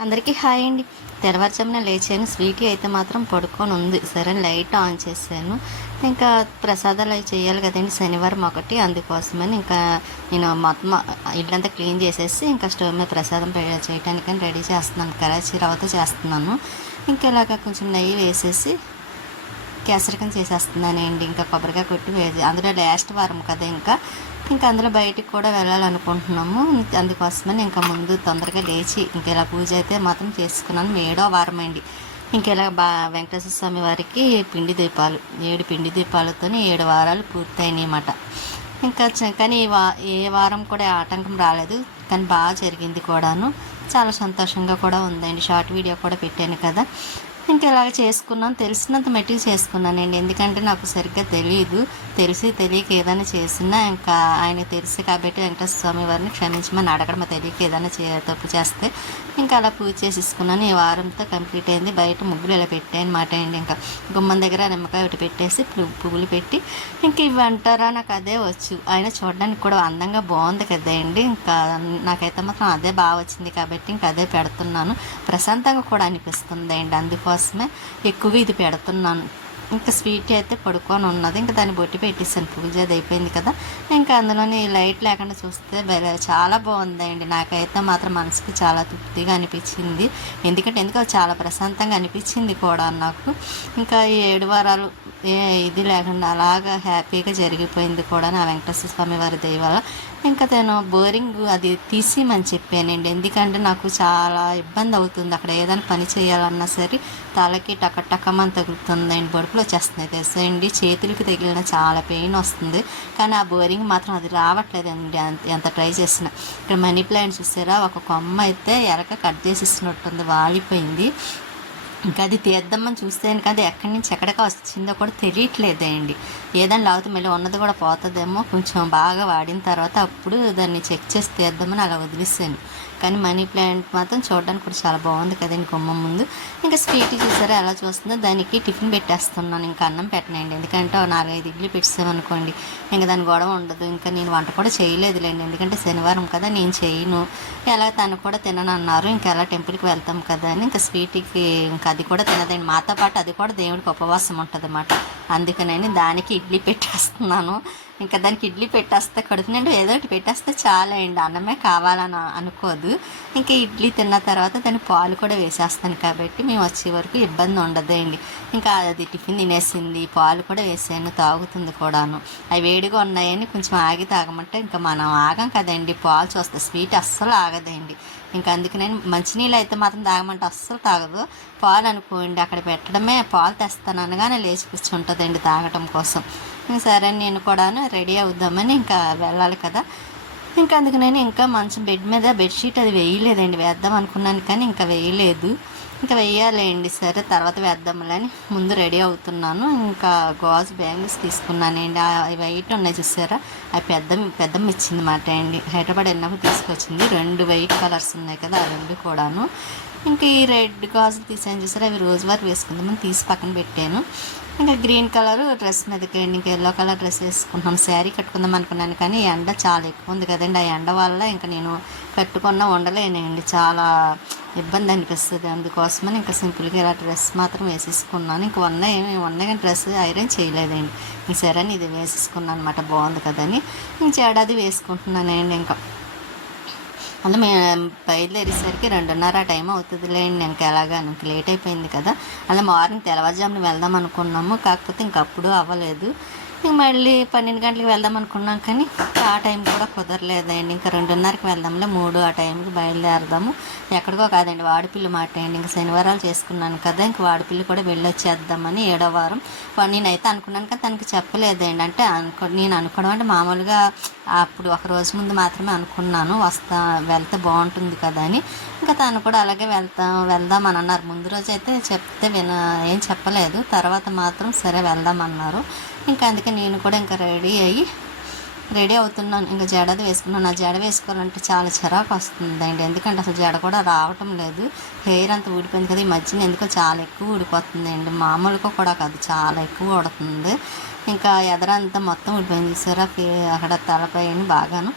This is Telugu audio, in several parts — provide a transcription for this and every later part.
అందరికీ హాయ్ అండి. తెల్లవారుజామున లేచాను. స్వీటీ అయితే మాత్రం పడుకొని ఉంది. సరే లైట్ ఆన్ చేశాను. ఇంకా ప్రసాదాలు అవి చేయాలి కదండి. శనివారం ఒకటి. అందుకోసమని ఇంకా నేను మొత్తం ఇల్లంతా క్లీన్ చేసేసి ఇంకా స్టవ్ మీద ప్రసాదం పె- చేయడానికని రెడీ చేస్తున్నాను. కరాచీ రవ్వతో చేస్తున్నాను. ఇంకా ఇలాగ కొంచెం నెయ్యి వేసేసి కేసరికం చేసేస్తున్నానండి. ఇంకా కొబ్బరికాయ కొట్టి వేసి అందులో లాస్ట్ వారం కదా ఇంకా ఇంకా అందులో బయటికి కూడా వెళ్ళాలనుకుంటున్నాము. అందుకోసమని ఇంకా ముందు తొందరగా లేచి ఇంకా ఇలా పూజ అయితే మాత్రం చేసుకున్నాను. ఏడో వారం అండి. ఇంకా ఇలా బా వెంకటేశ్వర స్వామి వారికి పిండి దీపాలు ఏడు పిండి దీపాలతోనే ఏడు వారాలు పూర్తయినాయి అన్నమాట. ఇంకా చ- కానీ ఈ వా ఏ వారం కూడా ఆటంకం రాలేదు. కానీ బాగా జరిగింది కూడాను. చాలా సంతోషంగా కూడా ఉందండి. షార్ట్ వీడియో కూడా పెట్టాను కదా. ఇంకా ఇలాగ చేసుకున్నాను తెలిసినంత మట్టికి చేసుకున్నానండి ఎందుకంటే నాకు సరిగ్గా తెలియదు తెలిసి తెలియక ఏదైనా చేసినా ఇంకా ఆయన తెలుసు కాబట్టి వెంకటేశ్వర స్వామి వారిని క్షమించమని అడగడం తెలియక ఏదైనా చే తప్పు చేస్తే ఇంకా అలా పూజ చేసేసుకున్నాను. ఈ వారంతో కంప్లీట్ అయింది. బయట ముగ్గులు ఇలా పెట్టాను మాట అండి ఇంకా. గుమ్మం దగ్గర నిమ్మకాయ ఒకటి పెట్టేసి పువ్వులు పెట్టి ఇంక ఇవి అంటారా నాకు అదే వచ్చు. ఆయన చూడడానికి కూడా అందంగా బాగుంది కదా అండి. ఇంకా నాకైతే మాత్రం అదే బాగా వచ్చింది కాబట్టి ఇంకా అదే పెడుతున్నాను. ప్రశాంతంగా కూడా అనిపిస్తుంది అండి కోసమే ఎక్కువగా ఇది పెడుతున్నాను. ఇంకా స్వీట్ అయితే పడుకొని ఉన్నది. ఇంకా దాన్ని బొట్టి పెట్టేసాను పూజ అది అయిపోయింది కదా. ఇంకా అందులోని లైట్ లేకుండా చూస్తే చాలా బాగుందండి. నాకైతే మాత్రం మనసుకి చాలా తృప్తిగా అనిపించింది. ఎందుకంటే ఎందుకో చాలా ప్రశాంతంగా అనిపించింది కూడా నాకు. ఇంకా ఈ ఏడు వారాలు ఇది లేకుండా అలాగా హ్యాపీగా జరిగిపోయింది కూడా నా వెంకటేశ్వర స్వామి వారి దయ వల్ల. ఇంకా నేను బోరింగ్ అది తీసేయమని చెప్పానండి. ఎందుకంటే నాకు చాలా ఇబ్బంది అవుతుంది. అక్కడ ఏదైనా పని చేయాలన్నా సరే తలకి టక టకమని తగులుతుందండి. బడుపులు వచ్చేస్తున్నాయి తెలుసా అండి? చేతులకి తగిలిన చాలా పెయిన్ వస్తుంది. కానీ ఆ బోరింగ్ మాత్రం అది రావట్లేదండి. అంత- ఎంత ట్రై చేసినా. ఇక్కడ మనీ ప్లాంట్ చూసారా? ఒక కొమ్మ అయితే ఎరక కట్ చేసేసినట్టుంది. వాలిపోయింది. ఇంకా అది తీద్దామని చూస్తే అది ఎక్కడి నుంచి ఎక్కడికి వచ్చిందో కూడా తెలియట్లేదండి. ఏదైనా లేకపోతే మళ్ళీ ఉన్నది కూడా పోతుందేమో. కొంచెం బాగా వాడిన తర్వాత అప్పుడు దాన్ని చెక్ చేసి తీద్దామని అలా వదిలేసాను కానీ మనీ ప్లాంట్ మాత్రం చూడడానికి కూడా చాలా బాగుంది కదండి గుమ్మం ముందు. ఇంకా స్వీట్ చూసారా ఎలా చూస్తుందో దానికి టిఫిన్ పెట్టేస్తున్నాను. ఇంకా అన్నం పెట్టనండి. ఎందుకంటే నాలుగైదు ఇడ్లీ పెట్టామనుకోండి ఇంకా దాని గొడవ ఉండదు. ఇంకా నేను వంట కూడా చేయలేదులేండి. ఎందుకంటే శనివారం కదా నేను చేయను. ఎలా తను కూడా తినను అన్నారు ఇంకా ఎలా టెంపుల్కి వెళ్తాం కదా అని ఇంకా స్వీట్కి ఇంకా అది కూడా తినదండి. మాతో పాటు అది కూడా దేవుడికి ఉపవాసం ఉంటుంది అన్నమాట అందుకనని దానికి ఇడ్లీ పెట్టేస్తున్నాను. ఇంకా దానికి ఇడ్లీ పెట్టేస్తే కడుపు నిండా ఏదో ఒకటి పెట్టేస్తే చాలా అండి అన్నమే కావాలని అనుకోదు. ఇంకా ఇడ్లీ తిన్న తర్వాత దాని పాలు కూడా వేసేస్తాను కాబట్టి మేము వచ్చే వరకు ఇబ్బంది ఉండదండి. ఇంకా అది టిఫిన్ తినేసింది పాలు కూడా వేసాను తాగుతుంది కూడాను. అవి వేడిగా ఉన్నాయని కొంచెం ఆగి తాగమంటే ఇంకా మనం ఆగం కదండి. పాలు చూస్తే స్వీట్ అస్సలు ఆగదండి. ఇంకా అందుకనే మంచినీళ్ళు అయితే మాత్రం తాగమంటే అస్సలు తాగదు. పాలు అనుకోండి అక్కడ పెట్టడమే పాలు తెస్తాను అనగానే లేచి కూర్చుంటుందండి తాగటం కోసం. సరే నేను కూడా రెడీ అవుద్దామని ఇంకా వెళ్ళాలి కదా. ఇంకా అందుకు నేను ఇంకా మంచం బెడ్ మీద బెడ్షీట్ అది వేయలేదండి వేద్దాం అనుకున్నాను కానీ ఇంకా వేయలేదు. ఇంకా వేయాలేండి సరే తర్వాత వేద్దాంలని ముందు రెడీ అవుతున్నాను. ఇంకా గాజు బ్యాంగిల్స్ తీసుకున్నానండి. అవి వైట్ ఉన్నాయి చూసారా? అవి పెద్ద పెద్దమ్మ ఇచ్చింది మాట అండి. హైదరాబాద్ వెళ్ళినప్పుడు తీసుకొచ్చింది. రెండు వైట్ కలర్స్ ఉన్నాయి కదా ఆ రెండు కూడాను. ఇంకా ఈ రెడ్ గాజులు తీసాను చూసారా? అవి రోజు వారు వేసుకుందామని తీసి పక్కన పెట్టాను. ఇంకా గ్రీన్ కలర్ డ్రెస్ మీదకి ఇంకా ఎల్లో కలర్ డ్రెస్ వేసుకున్నాం శారీ కట్టుకుందాం అనుకున్నాను కానీ ఎండ చాలా ఎక్కువ ఉంది కదండి. ఆ ఎండ వల్ల ఇంకా నేను కట్టుకున్న ఉండలేనండి. చాలా ఇబ్బంది అనిపిస్తుంది. అందుకోసమని ఇంకా సింపుల్గా ఇలా డ్రెస్ మాత్రం వేసేసుకున్నాను. ఇంక ఉన్నాయి ఏమి కానీ డ్రెస్ ఐరన్ చేయలేదండి. ఇంక సరే అని ఇది వేసేసుకున్నాను అనమాట బాగుంది కదని. ఇంక ఏడాది వేసుకుంటున్నానండి ఇంకా. అలా మేము బయలుదేరేసరికి రెండున్నర ఆ టైం అవుతుందిలేండి. ఇంకా ఎలాగా ఇంక లేట్ అయిపోయింది కదా. అలా మార్నింగ్ తెల్లవారుజామున వెళ్దాం అనుకున్నాము. కాకపోతే ఇంకప్పుడు అవ్వలేదు. మళ్ళీ పన్నెండు గంటలకు వెళ్దాం అనుకున్నాం కానీ ఆ టైం కూడా కుదరలేదండి. ఇంకా రెండున్నరకి వెళ్దాంలే మూడు ఆ టైంకి బయలుదేరదాము. ఎక్కడికో కాదండి వాడిపిల్లి మాట అండి. ఇంకా శనివారాలు చేసుకున్నాను కదా ఇంక వాడిపిల్లి కూడా వెళ్ళొచ్చేద్దామని ఏడో వారం నేనైతే అనుకున్నాను కానీ తనకి చెప్పలేదండి. అంటే అనుకో నేను అనుకోవడం అంటే మామూలుగా అప్పుడు ఒక రోజు ముందు మాత్రమే అనుకున్నాను వస్తా వెళ్తే బాగుంటుంది కదా అని. ఇంకా తను కూడా అలాగే వెళ్తాం వెళ్దాం అని అన్నారు. ముందు రోజు అయితే చెప్తే విన ఏం చెప్పలేదు. తర్వాత మాత్రం సరే వెళ్దాం అన్నారు. ఇంకా అందుకే నేను కూడా ఇంకా రెడీ అయ్యి రెడీ అవుతున్నాను. ఇంకా జడది వేసుకున్నాను. ఆ జడ వేసుకోవాలంటే చాలా చిరాకు వస్తుందండి. ఎందుకంటే అసలు జడ కూడా రావటం లేదు. హెయిర్ అంతా ఊడిపోయింది కదా. ఈ మధ్యన ఎందుకో చాలా ఎక్కువ ఊడిపోతుందండి. మామూలుగా కూడా కాదు చాలా ఎక్కువ ఊడుతుంది. ఇంకా ఎదరంతా మొత్తం ఊడిపోయింది. చూసారా అక్కడ తలపైన బాగాను.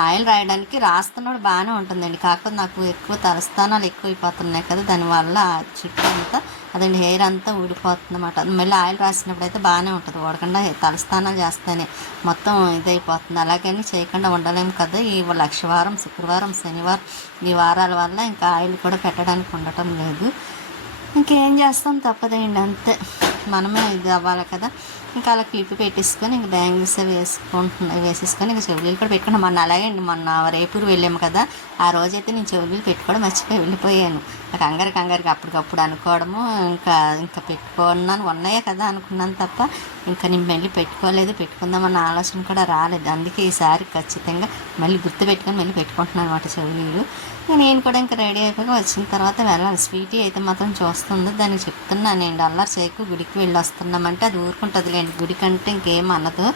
ఆయిల్ రాయడానికి రాస్తున్నాడు బాగానే ఉంటుందండి. కాకపోతే నాకు ఎక్కువ తలస్థానాలు ఎక్కువ అయిపోతున్నాయి కదా దానివల్ల చుట్టూ అంతా అదండి హెయిర్ అంతా ఊడిపోతుంది అనమాట మళ్ళీ ఆయిల్ రాసినప్పుడు అయితే బాగానే ఉంటుంది. ఊడకుండా తలస్థానాలు చేస్తేనే మొత్తం ఇదైపోతుంది. అలాగని చేయకుండా ఉండలేము కదా. ఈ లక్షవారం శుక్రవారం శనివారం ఈ వారాల వల్ల ఇంకా ఆయిల్ కూడా పెట్టడానికి ఉండటం లేదు. ఇంకేం చేస్తాం తప్పదండి అంతే. మనమే ఇది అవ్వాలి కదా. ఇంకా అలా క్లిప్ పెట్టేసుకొని ఇంక బ్యాంగిల్స్ వేసుకుంటున్నా వేసేసుకొని ఇంకా చెవులు కూడా పెట్టుకున్నాం. మొన్న అలాగే అండి మొన్న రేపూరు వెళ్ళాము కదా ఆ రోజైతే నేను చెవులు పెట్టుకోవడం మర్చిపోయి వెళ్ళిపోయాను కంగారు కంగారుకి అప్పటికప్పుడు అనుకోవడము ఇంకా ఇంకా పెట్టుకున్నాను ఉన్నాయే కదా అనుకున్నాను తప్ప ఇంకా నేను మళ్ళీ పెట్టుకోలేదు. పెట్టుకుందామన్న ఆలోచన కూడా రాలేదు. అందుకే ఈసారి ఖచ్చితంగా మళ్ళీ గుర్తు పెట్టుకొని మళ్ళీ పెట్టుకుంటున్నాను అనమాట చెవులు నేను కూడా ఇంకా రెడీ అయిపోయి వచ్చిన తర్వాత వెళ్ళాలి. స్వీటీ అయితే మాత్రం చూస్తుంది. దానికి చెప్తున్నానండి అల్లరి చేయకు గుడికి వెళ్ళి వస్తున్నామంటే అది ఊరుకుంటుంది లేండి గుడి కంటే ఇంకేం అనదు.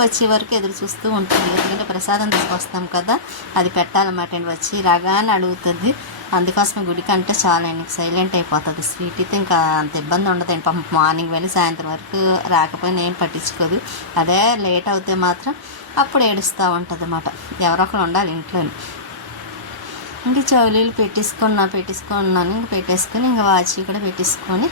వచ్చే వరకు ఎదురు చూస్తూ ఉంటుంది. ఎందుకంటే ప్రసాదం తీసుకొస్తాం కదా అది పెట్టాలన్నమాట అండి వచ్చి. రాగానే అడుగుతుంది. అందుకోసం గుడికి అంటే చాలా అండి. సైలెంట్ అయిపోతుంది. స్వీటీతో ఇంకా అంత ఇబ్బంది ఉండదండి పాపం మార్నింగ్ వెళ్ళి సాయంత్రం వరకు రాకపోయినా ఏం పట్టించుకోదు. అదే లేట్ అవుతే మాత్రం అప్పుడు ఏడుస్తూ ఉంటుంది అన్నమాట ఎవరొకరు ఉండాలి ఇంట్లోని. ఇంక చెవులీలు పెట్టేసుకున్నా పెట్టేసుకున్నాను ఇంక పెట్టేసుకొని ఇంకా వాచి కూడా పెట్టేసుకొని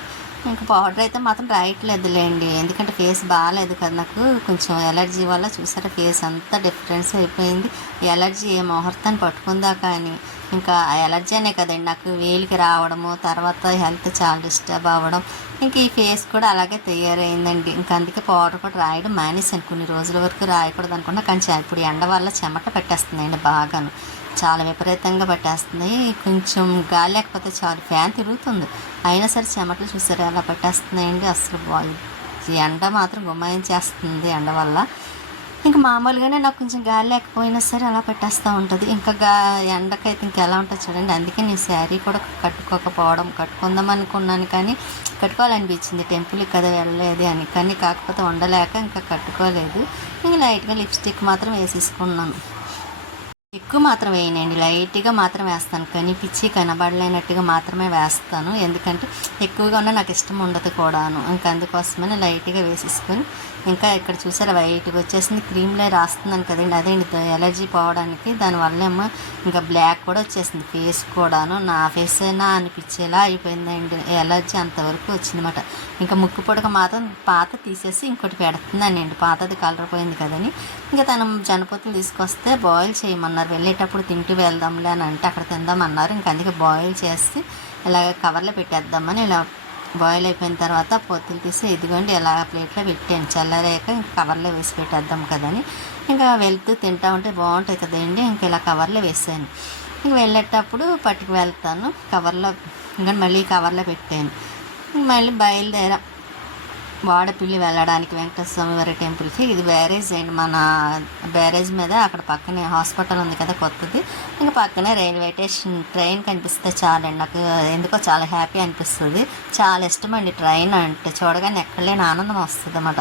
ఇంకా పౌడర్ అయితే మాత్రం రాయట్లేదులేండి. ఎందుకంటే ఫేస్ బాగాలేదు కదా నాకు. కొంచెం ఎలర్జీ వల్ల చూసారా ఫేస్ అంతా డిఫరెన్స్ అయిపోయింది. ఎలర్జీ ఏ ముహూర్తాన్ని పట్టుకుందా కానీ ఇంకా ఎలర్జీ అనే కదండి. నాకు వేలికి రావడము తర్వాత హెల్త్ చాలా డిస్టర్బ్ అవ్వడం ఇంకా ఈ ఫేస్ కూడా అలాగే తయారైందండి. ఇంకా అందుకే పౌడర్ కూడా రాయడం మానేసాను కొన్ని రోజుల వరకు రాయకూడదు అనుకున్నా కానీ ఇప్పుడు ఎండ వల్ల చెమట పెట్టేస్తుందండి బాగాను. చాలా విపరీతంగా పట్టేస్తుంది. కొంచెం గాలి లేకపోతే చాలు ఫ్యాన్ తిరుగుతుంది. అయినా సరే చెమటలు చూసారు ఎలా పట్టేస్తున్నాయండి. అసలు ఎండ మాత్రం గుమ్మాయించేస్తుంది ఎండ వల్ల. ఇంకా మామూలుగానే నాకు కొంచెం గాలి లేకపోయినా సరే అలా పెట్టేస్తూ ఉంటుంది. ఇంకా గా ఎండకైతే ఇంకా ఎలా ఉంటుంది చూడండి. అందుకే నేను శారీ కూడా కట్టుకోకపోవడం కట్టుకుందాం అనుకున్నాను కానీ కట్టుకోవాలనిపించింది. టెంపుల్కి కదా వెళ్ళలేదు అని. కానీ కాకపోతే ఉండలేక ఇంకా కట్టుకోలేదు. ఇంకా లైట్గా లిప్స్టిక్ మాత్రం వేసేసుకున్నాను. ఎక్కువ మాత్రం వేయనండి. లైట్గా మాత్రం వేస్తాను. కనిపించి కనబడలేనట్టుగా మాత్రమే వేస్తాను. ఎందుకంటే ఎక్కువగా ఉన్న నాకు ఇష్టం ఉండదు కూడాను. ఇంకా అందుకోసమని లైట్గా వేసేసుకొని ఇంకా ఇక్కడ చూసారా వైట్గా వచ్చేసింది. క్రీమ్లో రాస్తున్నాను కదండి. అదేంటి? ఎలర్జీ పోవడానికి దానివల్ల ఏమో ఇంకా బ్లాక్ కూడా వచ్చేసింది ఫేస్ కూడాను. నా ఫేస్ అయినా అనిపించేలా అయిపోయిందండి. ఎలర్జీ అంతవరకు వచ్చిందన్నమాట. ఇంకా ముక్కు పొడక మాత్రం పాత తీసేసి ఇంకోటి పెడుతున్నానండి. పాతది కలర్ పోయింది కదని ఇంకా తను జనపతులు తీసుకొస్తే బాయిల్ అన్నారు వెళ్ళేటప్పుడు తింటూ వెళ్దాంలే అని అంటే అక్కడ తిందామన్నారు. ఇంకా అందుకే బాయిల్ చేసి ఇలాగ కవర్లో పెట్టేద్దామని ఇలా బాయిల్ అయిపోయిన తర్వాత పొత్తులు తీసి ఇదిగోండి ఇలా ప్లేట్లో పెట్టాను. చల్లరేక ఇంకా కవర్లో వేసి పెట్టేద్దాం కదని ఇంకా వెళ్తూ తింటా ఉంటే బాగుంటుంది కదండి. ఇంకా ఇలా కవర్లో వేసాను. ఇంక వెళ్ళేటప్పుడు పట్టుకు వెళ్తాను. కవర్లో ఇంకా మళ్ళీ కవర్లో పెట్టాను. ఇంక మళ్ళీ బయలుదేరా. వాడపిల్లి వెళ్ళడానికి వెంకటేశ్వర వారి టెంపుల్కి ఇది బ్యారేజ్ అండి మన బ్యారేజ్ మీద అక్కడ పక్కనే హాస్పిటల్ ఉంది కదా కొత్తది. ఇంకా పక్కనే రైల్వే స్టేషన్. ట్రైన్ కనిపిస్తే చాలండి. నాకు ఎందుకో చాలా హ్యాపీ అనిపిస్తుంది. చాలా ఇష్టం అండి ట్రైన్ అంటే. చూడగానే ఎక్కడలేని ఆనందం వస్తుంది అన్నమాట.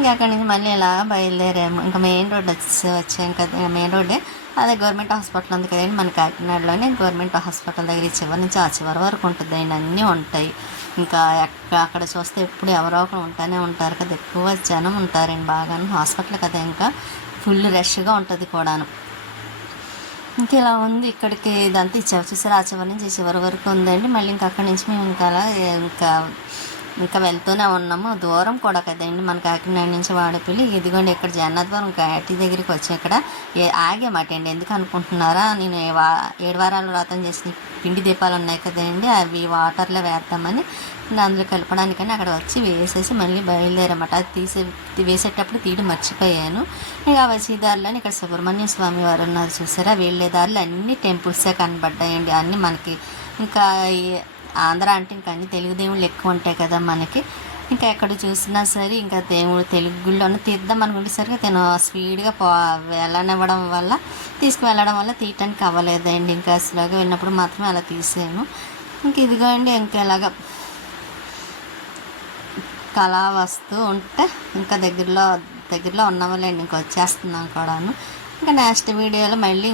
ఇంకా అక్కడి నుంచి మళ్ళీ ఇలా బయలుదేరాము. ఇంకా మెయిన్ రోడ్ వచ్చి వచ్చాం కదా మెయిన్ రోడ్డే అదే గవర్నమెంట్ హాస్పిటల్ ఉంది కదండి మన కాకినాడలోనే. గవర్నమెంట్ హాస్పిటల్ దగ్గర ఈ చివరి నుంచి ఆ చివరి వరకు ఉంటుంది అండి. అన్నీ ఉంటాయి. ఇంకా ఎక్కడ అక్కడ చూస్తే ఎప్పుడు ఎవరో ఒకరు ఉంటానే ఉంటారు కదా. ఎక్కువ జనం ఉంటారండి బాగాను. హాస్పిటల్ కదా ఇంకా. ఫుల్ రష్గా ఉంటుంది కూడాను. ఇంకా ఇలా ఉంది. ఇక్కడికి ఇదంతా ఇచ్చారు. చూసారు? ఆ చివరి నుంచి చివరి వరకు ఉందండి. మళ్ళీ ఇంకా అక్కడి నుంచి మేము ఇంకా అలా ఇంకా ఇంకా వెళ్తూనే ఉన్నాము. దూరం కూడా కదండి. మన కాకినాడ నుంచి వాడపల్లి. ఇదిగోండి ఇక్కడ జగన్నాథపురం ఘాటి దగ్గరికి వచ్చి ఇక్కడ. ఏ అండి ఎందుకు అనుకుంటున్నారా? నేను వా ఏడు వారాలు వ్రతం చేసిన పిండి దీపాలు ఉన్నాయి కదండి. అవి వాటర్లో వేద్దామని అందులో కలపడానికని అక్కడ వచ్చి వేసేసి మళ్ళీ బయలుదేరమాట. అది తీసే వేసేటప్పుడు తీయడం మర్చిపోయాను. ఇక వచ్చేదారిలోని ఇక్కడ సుబ్రహ్మణ్య స్వామి వారు ఉన్నారు చూసారా? వెళ్ళే దారిలో అన్ని టెంపుల్సే కనబడ్డాయండి. అన్నీ మనకి ఇంకా ఆంధ్ర అంటే ఇంకా అన్ని తెలుగు దేవుళ్ళు ఎక్కువ ఉంటాయి కదా మనకి. ఇంకా ఎక్కడ చూసినా సరే ఇంకా దేవుడు తెలుగు గుళ్ళోనే తీద్దాం అనుకునేసరికి తను స్పీడ్గా పో వెళ్ళనివ్వడం వల్ల తీసుకువెళ్ళడం వల్ల తీయటానికి అవ్వలేదండి. ఇంకా స్లోగా వెళ్ళినప్పుడు మాత్రం అలా తీసాను. ఇంక ఇదిగో అండి ఇంకా ఇలాగ కళా వస్తూ ఉంటే ఇంకా దగ్గరలో దగ్గరలో ఉన్నాములేండి ఇంకా వచ్చేస్తున్నాం కూడాను. ఇంకా నెక్స్ట్ వీడియోలో మళ్ళీ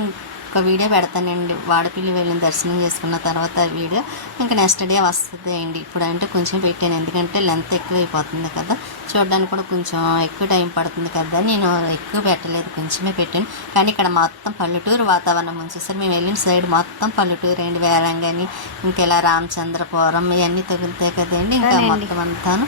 ఒక వీడియో పెడతానండి. వాడపిల్లి వెళ్ళిన దర్శనం చేసుకున్న తర్వాత వీడియో ఇంకా నెక్స్ట్ డే వస్తుంది అండి. ఇప్పుడు అంటే కొంచెం పెట్టాను. ఎందుకంటే లెంత్ ఎక్కువ అయిపోతుంది కదా. చూడడానికి కూడా కొంచెం ఎక్కువ టైం పడుతుంది కదా. నేను ఎక్కువ పెట్టలేదు. కొంచెమే పెట్టాను. కానీ ఇక్కడ మొత్తం పల్లెటూరు వాతావరణం ఉంచేసరి మేము వెళ్ళిన సైడ్ మొత్తం పల్లెటూరు అండి. వేరంగని ఇంకా ఇలా రామచంద్రపురం ఇవన్నీ తగులుతాయి కదండి. ఇంకా మొత్తం అంతాను.